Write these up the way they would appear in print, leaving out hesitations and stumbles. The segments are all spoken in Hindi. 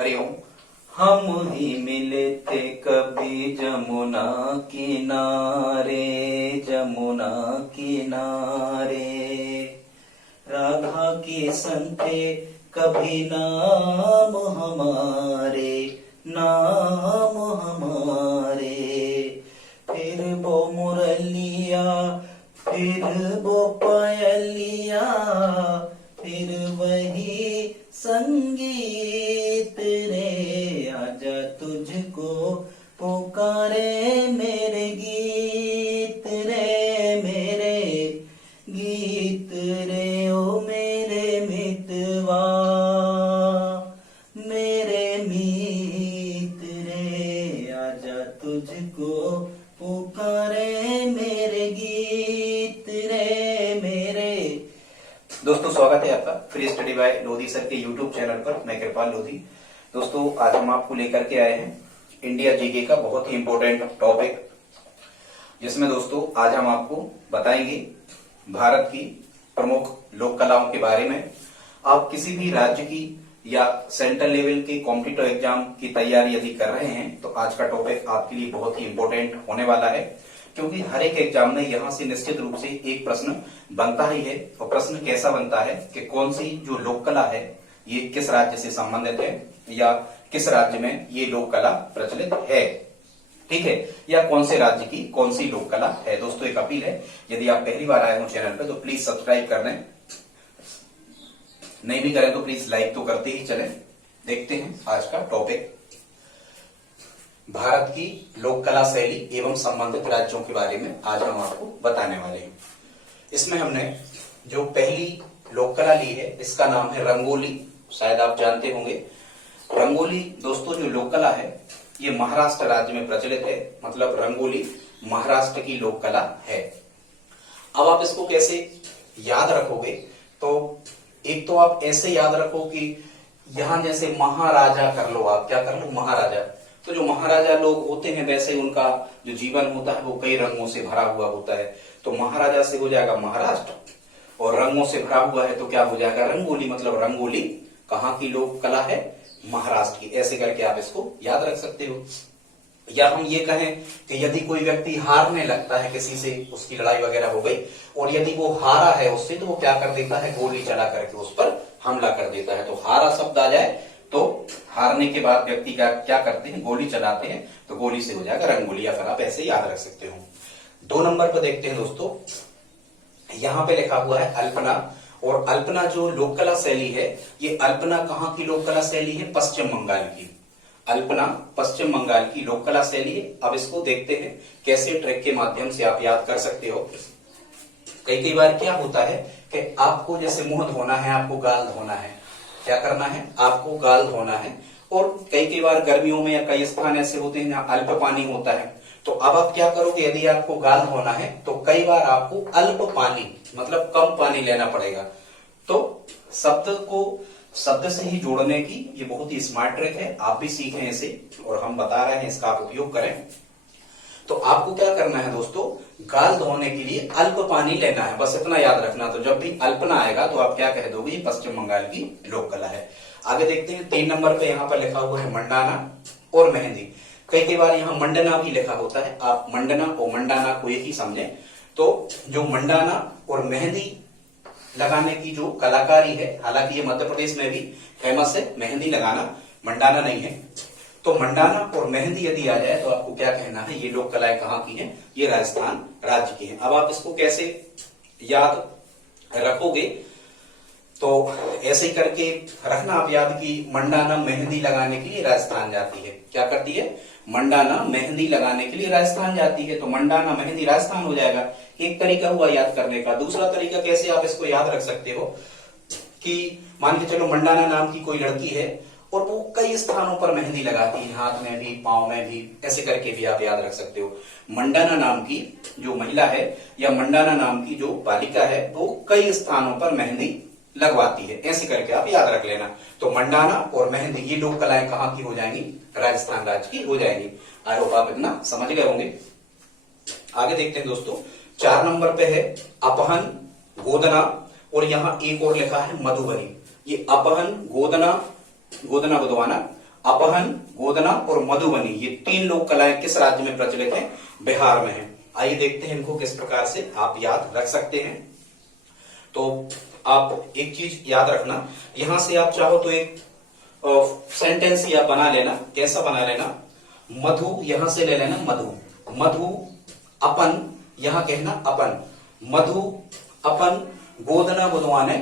हरिओम। हम ही मिले थे कभी जमुना किनारे, जमुना किनारे, राधा के संग थे कभी नाम हमारे, नाम हमारे। फिर वो मुरलिया, फिर वो पायलिया, फिर वही संगीत रे। आजा तुझको पुकारे मेरे गीत रे, मेरे गीत रे। ओ मेरे मितवा, मेरे मीत रे। आजा तुझको पुकारे मेरे गीत रे, मेरे। दोस्तों, स्वागत है आपका free study bye Lodhi sir के यूट्यूब चैनल पर। मैं कृपाल लोधी। दोस्तों, आज हम आपको लेकर के आए हैं इंडिया जीके का बहुत ही इंपॉर्टेंट टॉपिक, जिसमें दोस्तों आज हम आपको बताएंगे भारत की प्रमुख लोक कलाओं के बारे में। आप किसी भी राज्य की या सेंट्रल लेवल के कॉम्पिटिटिव एग्जाम की तैयारी यदि कर रहे हैं तो आज का टॉपिक आपके लिए बहुत ही इंपॉर्टेंट होने वाला है, क्योंकि हर एक एग्जाम में यहाँ से निश्चित रूप से एक प्रश्न बनता ही है। और प्रश्न कैसा बनता है कि कौन सी जो लोक कला है ये किस राज्य से संबंधित है, या किस राज्य में ये लोक कला प्रचलित है, ठीक है, या कौन से राज्य की कौन सी लोक कला है। दोस्तों, एक अपील है, यदि आप पहली बार आए हो चैनल पे तो प्लीज सब्सक्राइब कर दें, नहीं भी करें तो प्लीज लाइक तो करते ही चलें। देखते हैं आज का टॉपिक, भारत की लोक कला शैली एवं संबंधित राज्यों के बारे में आज हम आपको बताने वाले हैं। इसमें हमने जो पहली लोक कला ली है इसका नाम है रंगोली। शायद आप जानते होंगे रंगोली। दोस्तों, जो लोक कला है ये महाराष्ट्र राज्य में प्रचलित है, मतलब रंगोली महाराष्ट्र की लोक कला है। अब आप इसको कैसे याद रखोगे, तो एक तो आप ऐसे याद रखो कि यहां जैसे महाराजा कर लो, आप क्या कर लो, महाराजा। तो जो महाराजा लोग होते हैं वैसे उनका जो जीवन होता है वो कई रंगों से भरा हुआ होता है। तो महाराजा से हो जाएगा महाराष्ट्र, और रंगों से भरा हुआ है तो क्या हो जाएगा, रंगोली। मतलब रंगोली कहाँ की लोक कला है, महाराष्ट्र की। ऐसे करके आप इसको याद रख सकते हो। या हम ये कहें कि यदि कोई व्यक्ति हारने लगता है किसी से, उसकी लड़ाई वगैरह हो गई और यदि वो हारा है उससे, तो वो क्या कर देता है, गोली चला करके उस पर हमला कर देता है। तो हारा शब्द आ जाए तो हारने के बाद व्यक्ति का क्या करते हैं, गोली चलाते हैं, तो गोली से हो जाएगा रंगोली। या फिर आप ऐसे याद रख सकते हो। 2 नंबर पर देखते हैं दोस्तों, यहां पे लिखा हुआ है अल्पना। और अल्पना जो लोक कला शैली है, ये अल्पना कहाँ की लोक कला शैली है, पश्चिम बंगाल की। अल्पना पश्चिम बंगाल की लोक कला शैली है। अब इसको देखते हैं कैसे ट्रिक के माध्यम से आप याद कर सकते हो। कई बार क्या होता है कि आपको जैसे मुंह धोना है, आपको गाल धोना है, क्या करना है, आपको गाल धोना है। और कई बार गर्मियों में या कई स्थान ऐसे होते हैं जहाँ अल्प पानी होता है। तो अब आप क्या करोगे, यदि आपको गाल धोना है तो कई बार आपको अल्प पानी मतलब कम पानी लेना पड़ेगा। तो शब्द को शब्द से ही जोड़ने की ये बहुत ही स्मार्ट ट्रिक है, आप भी सीखें इसे, और हम बता रहे हैं इसका आप उपयोग करें। तो आपको क्या करना है दोस्तों, गाल धोने के लिए अल्प पानी लेना है, बस इतना याद रखना। तो जब भी अल्पना आएगा तो आप क्या कह दोगे, ये पश्चिम बंगाल की लोक कला है। आगे देखते हैं 3 नंबर पे यहाँ पर लिखा हुआ है मंडाना और मेहंदी। कई बार यहाँ मंडना भी लिखा होता है, आप मंडना और मंडाना को एक ही समझें। तो जो मंडाना और मेहंदी लगाने की जो कलाकारी है, हालांकि ये मध्य प्रदेश में भी फेमस है मेहंदी लगाना, मंडाना नहीं है। तो मंडाना और मेहंदी यदि आ जाए तो आपको क्या कहना है, ये लोक कलाएं कहाँ की हैं, ये राजस्थान राज्य की हैं। अब आप इसको कैसे याद रखोगे, तो ऐसे करके रखना आप याद कि मंडाना मेहंदी लगाने के लिए राजस्थान जाती है। क्या करती है, मंडाना मेहंदी लगाने के लिए राजस्थान जाती है। तो मंडाना मेहंदी राजस्थान हो जाएगा। एक तरीका हुआ याद करने का। दूसरा तरीका कैसे आप इसको याद रख सकते हो कि मान के चलो मंडाना नाम की कोई लड़की है और वो कई स्थानों पर मेहंदी लगाती है, हाथ में भी, पांव में भी, ऐसे करके भी आप याद रख सकते हो। मंडाना नाम की जो महिला है या मंडाना नाम की जो बालिका है वो कई स्थानों पर मेहंदी लगवाती है, ऐसे करके आप याद रख लेना। तो मंडाना और मेहंदी ये लोक कलाएं कहाँ की हो जाएंगी, राजस्थान राज्य की हो जाएंगी। आई होप आप इतना समझ गए होंगे। आगे देखते हैं दोस्तों, 4 नंबर पे है अपहन, गोदना, और यहाँ एक और लिखा है मधुबनी। ये अपहन, गोदना, गोदना बुधवाना, अपहन, गोदना और मधुबनी, ये 3 लोक कलाएं किस राज्य में प्रचलित हैं? बिहार में है। आइए देखते हैं इनको किस प्रकार से आप याद रख सकते हैं। तो आप एक चीज याद रखना, यहां से आप चाहो तो एक सेंटेंस या बना लेना। कैसा बना लेना? मधु यहां से ले लेना, मधु, मधु अपन, यहां कहना अपन, मधु अपन गोदना गुदवाने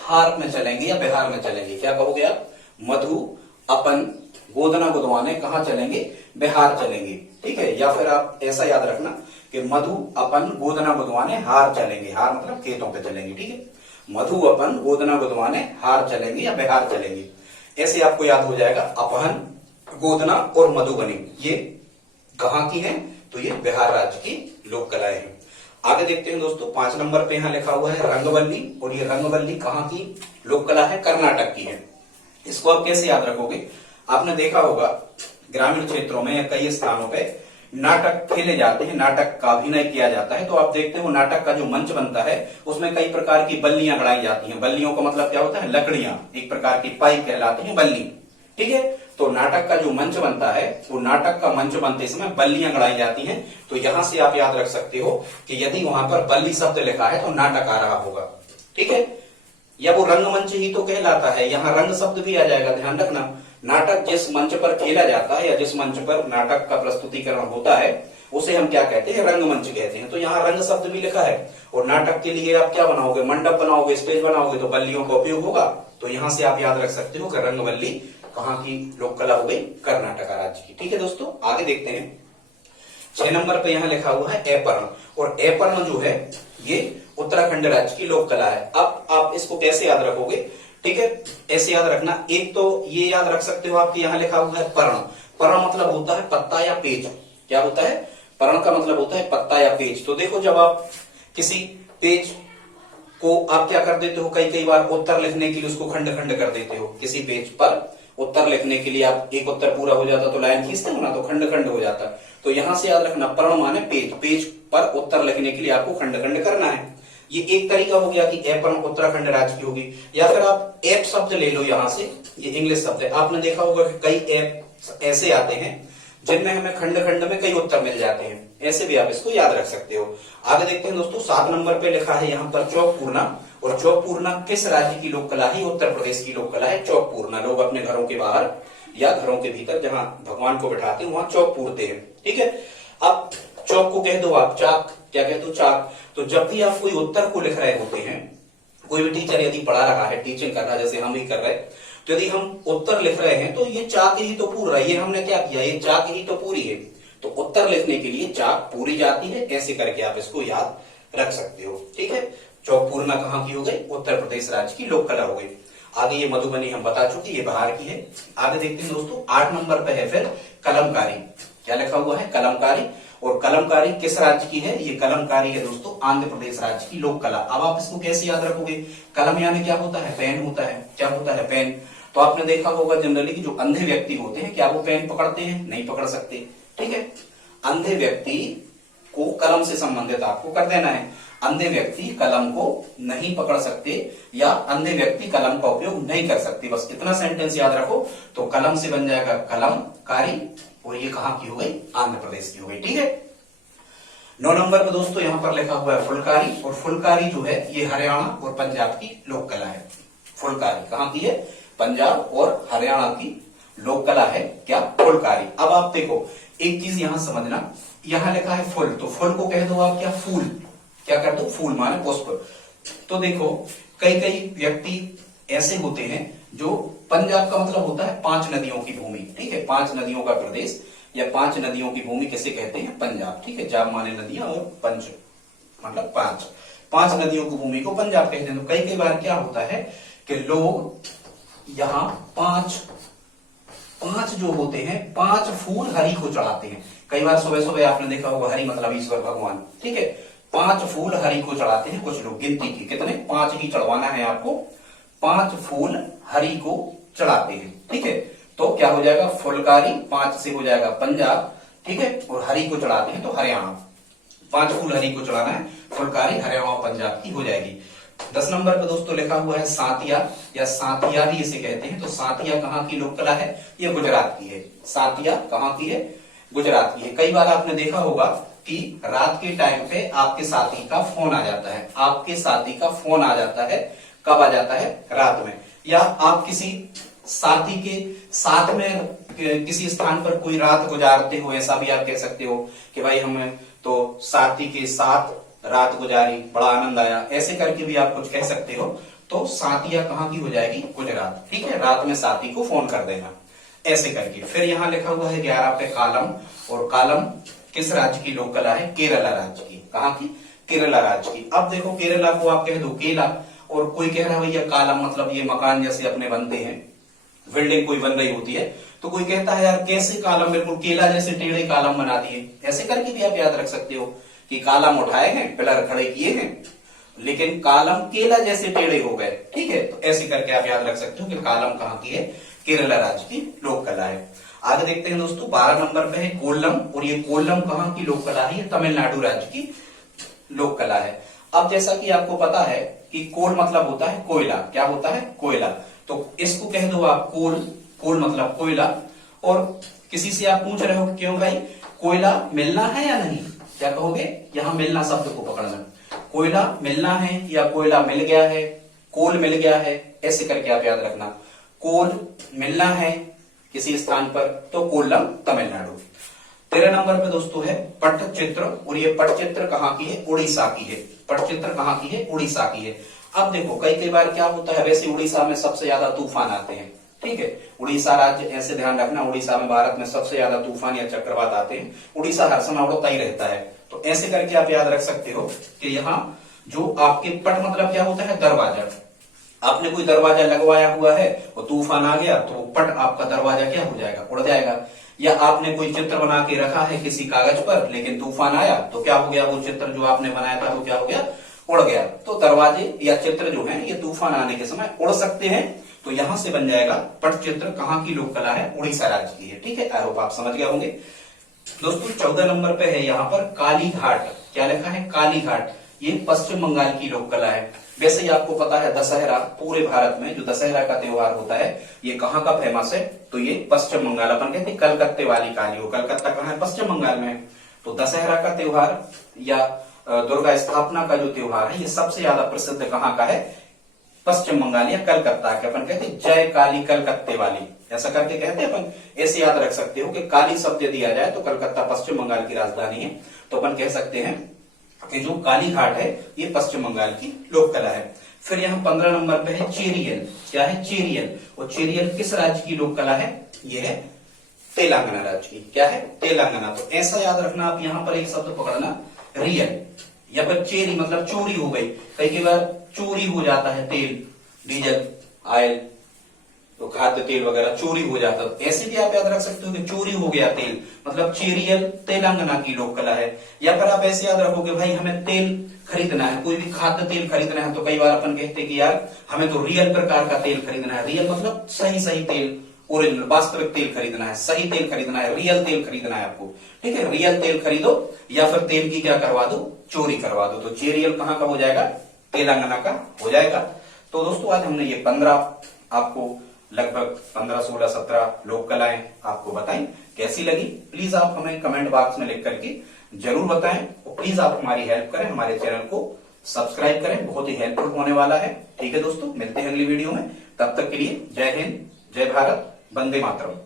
हार में चलेंगे या बिहार में चलेंगे। क्या कहोगे आप? मधु अपन गोदना गुदवाने कहां चलेंगे? बिहार चलेंगे। ठीक है, या फिर आप ऐसा याद रखना कि मधु अपन गोदना गुदवाने हार चलेंगे। हार मतलब खेतों पे चलेंगे। ठीक है, मधु अपन गोदना गुदवाने हार चलेंगे या बिहार चलेंगे, ऐसे आपको याद हो जाएगा। अपहन, गोदना और मधुबनी ये कहां की है? तो ये बिहार राज्य की लोक कलाएं हैं। आगे देखते हैं दोस्तों, 5 नंबर पे यहां लिखा हुआ है रंगवल्ली, और ये रंगवल्ली कहां की लोक कला है? कर्नाटक की है। इसको आप कैसे याद रखोगे? आपने देखा होगा ग्रामीण क्षेत्रों में या कई स्थानों पे नाटक खेले जाते हैं, नाटक का अभिनय किया जाता है, तो आप देखते हो नाटक का जो मंच बनता है उसमें कई प्रकार की बल्लियां गड़ाई जाती हैं। बल्लियों का मतलब क्या होता है? लकड़ियां, एक प्रकार की पाइप कहलाती है बल्ली। ठीक है, तो नाटक का जो मंच बनता है, वो नाटक का मंच बनते समय बल्लियां गड़ाई जाती हैं। तो यहां से आप याद रख सकते हो कि यदि वहां पर बल्ली शब्द लिखा है तो नाटक आ रहा होगा। ठीक है, या वो रंगमंच ही तो कहलाता है, यहाँ रंग शब्द भी आ जाएगा। ध्यान रखना, नाटक जिस मंच पर खेला जाता है या जिस मंच पर नाटक का प्रस्तुतिकरण होता है उसे हम क्या कहते हैं? रंगमंच कहते हैं। तो यहाँ रंग शब्द भी लिखा है, और नाटक के लिए आप क्या बनाओगे? मंडप बनाओगे, स्टेज बनाओगे, तो बल्लियों का उपयोग होगा। तो यहां से आप याद रख सकते हो कि रंगवल्ली कहां की लोक कला हो गई? कर्नाटक राज्य की। ठीक है दोस्तों, आगे देखते हैं। 6 नंबर पे यहां लिखा हुआ है एपर्ण, और एपर्ण जो है ये उत्तराखंड राज्य की लोक कला है। अब आप इसको कैसे याद रखोगे? ठीक है, ऐसे याद रखना। एक तो ये याद रख सकते हो आपके यहाँ लिखा हुआ है पर्ण। पर्ण मतलब होता है पत्ता या पेज। क्या होता है? पर्ण का मतलब होता है पत्ता या पेज। तो देखो, जब आप किसी पेज को आप क्या कर देते हो, कई बार उत्तर लिखने के लिए उसको खंड खंड कर देते हो। किसी पेज पर उत्तर लिखने के लिए आप एक उत्तर पूरा हो जाता तो लाइन खींचते हो ना, तो खंड खंड हो जाता। तो यहां से याद रखना, पर्ण माने पेज, पेज पर उत्तर लिखने के लिए आपको खंड खंड करना है। ये एक तरीका हो गया कि एपर्ण उत्तराखंड राज्य की होगी। या फिर आप ऐप शब्द ले लो, यहां से ये इंग्लिश शब्द है। आपने देखा होगा कि कई ऐप ऐसे आते हैं जिनमें हमें खंड खंड में कई उत्तर मिल जाते हैं, ऐसे भी आप इसको याद रख सकते हो। आगे देखते हैं दोस्तों, 7 नंबर पे लिखा है यहाँ पर चौक पूरना, और चौक पूरना किस राज्य की लोक कला है? उत्तर प्रदेश की लोक कला है चौक पूरना। लोग अपने घरों के बाहर या घरों के भीतर जहां भगवान को बैठाते हैं वहां चौक पूरते हैं। ठीक है, अब चौक को कह दो आप चाक, क्या कहते हो? चाक। तो जब भी आप कोई उत्तर को लिख रहे होते हैं, कोई भी टीचर यदि पढ़ा रहा है, टीचिंग कर रहा है, जैसे हम ही कर रहे हैं, तो यदि हम उत्तर लिख रहे हैं तो ये चाक ही तो पूर रहा है। ये हमने क्या किया? ये चाक ही तो पूरी है। तो उत्तर लिखने के लिए चाक पूरी जाती है, ऐसे करके आप इसको याद रख सकते हो। ठीक है, चौक पूरना कहां की हो गई? उत्तर प्रदेश राज्य की लोक कला हो गई। आगे ये मधुबनी हम बता चुके, ये बिहार की है। आगे देखते हैं दोस्तों, 8 नंबर पे है फिर कलमकारी। क्या लिखा हुआ है? कलमकारी। और कलमकारी किस राज्य की है? ये कलमकारी है दोस्तों आंध्र प्रदेश राज्य की लोक कला। अब आप इसको कैसे याद रखोगे? कलम यानी क्या होता है? पेन होता है। क्या होता है? पेन। तो आपने देखा होगा जनरली कि जो अंधे व्यक्ति होते हैं, क्या वो पेन पकड़ते हैं? नहीं पकड़ सकते। ठीक है, अंधे व्यक्ति को कलम से संबंधित आपको कर देना है। अंधे व्यक्ति कलम को नहीं पकड़ सकते या अंधे व्यक्ति कलम का उपयोग नहीं कर सकते। बस इतना सेंटेंस याद रखो, तो कलम से बन जाएगा कलमकारी, और ये कहां की हो गई? आंध्र प्रदेश की हो गई। ठीक है, 9 नंबर पे दोस्तों यहां पर लिखा हुआ है फुलकारी, और फुलकारी जो है ये हरियाणा और पंजाब की लोक कला है। फुलकारी कहां की है? पंजाब और हरियाणा की लोक कला है क्या? फुलकारी। अब आप देखो एक चीज यहां समझना, यहां लिखा है फुल, तो फुल को कह दो आप क्या? फूल। क्या कर दो? फूल माने पुष्प। तो देखो कई व्यक्ति ऐसे होते हैं जो, पंजाब का मतलब होता है 5 नदियों की भूमि। ठीक है, 5 नदियों का प्रदेश या 5 नदियों की भूमि किसे कहते हैं? पंजाब। ठीक है, जाब माने नदियां और पंच मतलब 5 नदियों की भूमि को पंजाब कहते हैं। तो कई बार क्या होता है कि लोग यहाँ 5 जो होते हैं 5 फूल हरि को चढ़ाते हैं। कई बार सुबह सुबह आपने देखा होगा, हरि मतलब ईश्वर भगवान। ठीक है, 5 फूल हरि को चढ़ाते हैं कुछ लोग। गिनती की कितने? 5 ही चढ़वाना है आपको। 5 फूल हरि को चढ़ाते हैं। ठीक है, तो क्या हो जाएगा? फुलकारी 5 से हो जाएगा पंजाब। ठीक है, और हरि को चढ़ाते हैं तो हरियाणा। 5 फूल हरि को चढ़ाना है, फुलकारी हरियाणा और पंजाब की हो जाएगी। 10 नंबर पे दोस्तों लिखा हुआ है सातिया या सातिया भी इसे कहते हैं। तो सातिया कहाँ की लोक कला है? ये गुजरात की है। सातिया कहाँ की है? गुजरात की है। कई बार आपने देखा होगा कि रात के टाइम पे आपके साथी का फोन आ जाता है। आपके साथी का फोन आ जाता है, कब आ जाता है? रात में। या आप किसी साथी के साथ में किसी स्थान पर कोई रात गुजारते हो, ऐसा भी आप कह सकते हो कि भाई हमें तो साथी के साथ रात गुजारी, बड़ा आनंद आया, ऐसे करके भी आप कुछ कह सकते हो। तो सातिया कहाँ की हो जाएगी? गुजरात। ठीक है, रात में साथी को फोन कर देना, ऐसे करके। फिर यहाँ लिखा हुआ है 11 पे कालम, और कालम किस राज्य की लोक कला है? केरला राज्य की। कहाँ की? केरला राज्य की। अब देखो केरला को आप कह दो केला, और कोई कह रहा है भैया कालम मतलब ये मकान जैसे अपने बनते हैं, बिल्डिंग कोई बन रही होती है, तो कोई कहता है यार कैसे कालम, बिल्कुल केला जैसे टेढ़े कालम बना दिए। ऐसे करके भी आप याद रख सकते हो कि कालम उठाए हैं, पिलर खड़े किए हैं, लेकिन कालम केला जैसे टेढ़े हो गए। ठीक है, तो ऐसे करके आप याद रख सकते हो कि कालम कहाँ की है? केरला राज्य की लोक कला है। आगे देखते हैं दोस्तों, 12 नंबर पे है कोल्लम, और ये कोल्लम कहाँ की लोक कला है? ये तमिलनाडु राज्य की लोक कला है। अब जैसा कि आपको पता है कि कोल मतलब होता है कोयला। क्या होता है? कोयला। तो इसको कह दो आप कोल। कोल मतलब कोयला। और किसी से आप पूछ रहे हो कि क्यों भाई कोयला मिलना है या नहीं, क्या कहोगे? यहां मिलना शब्द को पकड़ना। कोयला मिलना है या कोयला मिल गया है, कोल मिल गया है, ऐसे करके आप याद रखना। कोल मिलना है किसी स्थान पर, तो कोल्लम तमिलनाडु। 13 नंबर पे दोस्तों है पट्टचित्र, और ये पट्टचित्र कहाँ की है? उड़ीसा की है। पट्टचित्र कहाँ की है? उड़ीसा की है। अब देखो कई बार क्या होता है, वैसे उड़ीसा में सबसे ज्यादा तूफान आते हैं। ठीक है, उड़ीसा राज्य, ऐसे ध्यान रखना, उड़ीसा में भारत में सबसे ज्यादा तूफान या चक्रवात आते हैं। उड़ीसा हर समय उड़ता ही रहता है। तो ऐसे करके आप याद रख सकते हो कि यहाँ जो आपके पट मतलब क्या होता है? दरवाजा। आपने कोई दरवाजा लगवाया हुआ है, वो तूफान आ गया तो पट आपका दरवाजा क्या हो जाएगा? उड़ जाएगा। या आपने कोई चित्र बना के रखा है किसी कागज पर, लेकिन तूफान आया तो क्या हो गया? वो चित्र जो आपने बनाया था वो क्या हो गया? उड़ गया। तो दरवाजे या चित्र जो है ये तूफान आने के समय उड़ सकते हैं। तो यहां से बन जाएगा पट्टचित्र कहाँ की लोक कला है? उड़ीसा राज्य की है। ठीक है, आई होप आप समझ गए होंगे। दोस्तों 14 नंबर पे है यहाँ पर काली घाट। क्या लिखा है? काली घाट। ये पश्चिम बंगाल की लोक कला है। वैसे ही आपको पता है दशहरा, पूरे भारत में जो दशहरा का त्योहार होता है ये कहाँ का फेमस है? तो ये पश्चिम बंगाल। अपन कहते हैं कलकत्ते वाली काली, वो कलकत्ता कहाँ है? पश्चिम बंगाल में है। तो दशहरा का त्योहार या दुर्गा स्थापना का जो त्योहार है ये सबसे ज्यादा प्रसिद्ध कहाँ का है? पश्चिम बंगाल या कलकत्ता के। अपन कहते हैं जय काली कलकत्ते वाली, ऐसा करके कहते हैं अपन। ऐसे याद रख सकते हो कि काली शब्द दिया जाए तो कलकत्ता पश्चिम बंगाल की राजधानी है, तो अपन कह सकते हैं कि जो काली घाट है ये पश्चिम बंगाल की लोक कला है। फिर यहाँ 15 नंबर पे है चेरियल। क्या है? चेरियल। और चेरियल किस राज्य की लोक कला है? ये है तेलंगाना राज्य की। क्या है? तेलंगाना। तो ऐसा याद रखना आप, यहाँ पर एक शब्द पकड़ना रियल, या फिर चेरी मतलब चोरी हो गई। कई बार चोरी हो जाता है तेल, डीजल, ऑयल, तो खाद्य तेल वगैरह चोरी हो जाता है। ऐसे भी आप याद रख सकते हो कि चोरी हो गया तेल, मतलब चेरियल तेलंगाना की लोक कला है। या फिर आप ऐसे याद रखोगे भाई हमें तेल खरीदना है, कोई भी खाद्य तेल खरीदना है, तो कई बार अपन कहते हैं कि यार हमें तो रियल प्रकार का तेल खरीदना है। रियल मतलब सही तेल, ओरिजिनल वास्तविक तेल खरीदना है, सही तेल खरीदना है, रियल तेल खरीदना है आपको। ठीक है, रियल तेल खरीदो, या फिर तेल की क्या करवा दो? चोरी करवा दो। तो चेरियल कहाँ का हो जाएगा? तेलंगाना का हो जाएगा। तो दोस्तों आज हमने ये 15 आपको लगभग 15, 16, 17 लोक कलाएं आपको बताई। कैसी लगी प्लीज आप हमें कमेंट बॉक्स में लिख करके जरूर बताएं, और प्लीज आप हमारी हेल्प करें, हमारे चैनल को सब्सक्राइब करें, बहुत ही हेल्पफुल होने वाला है। ठीक है दोस्तों, मिलते हैं अगली वीडियो में, तब तक के लिए जय हिंद, जय भारत, वंदे मातरम।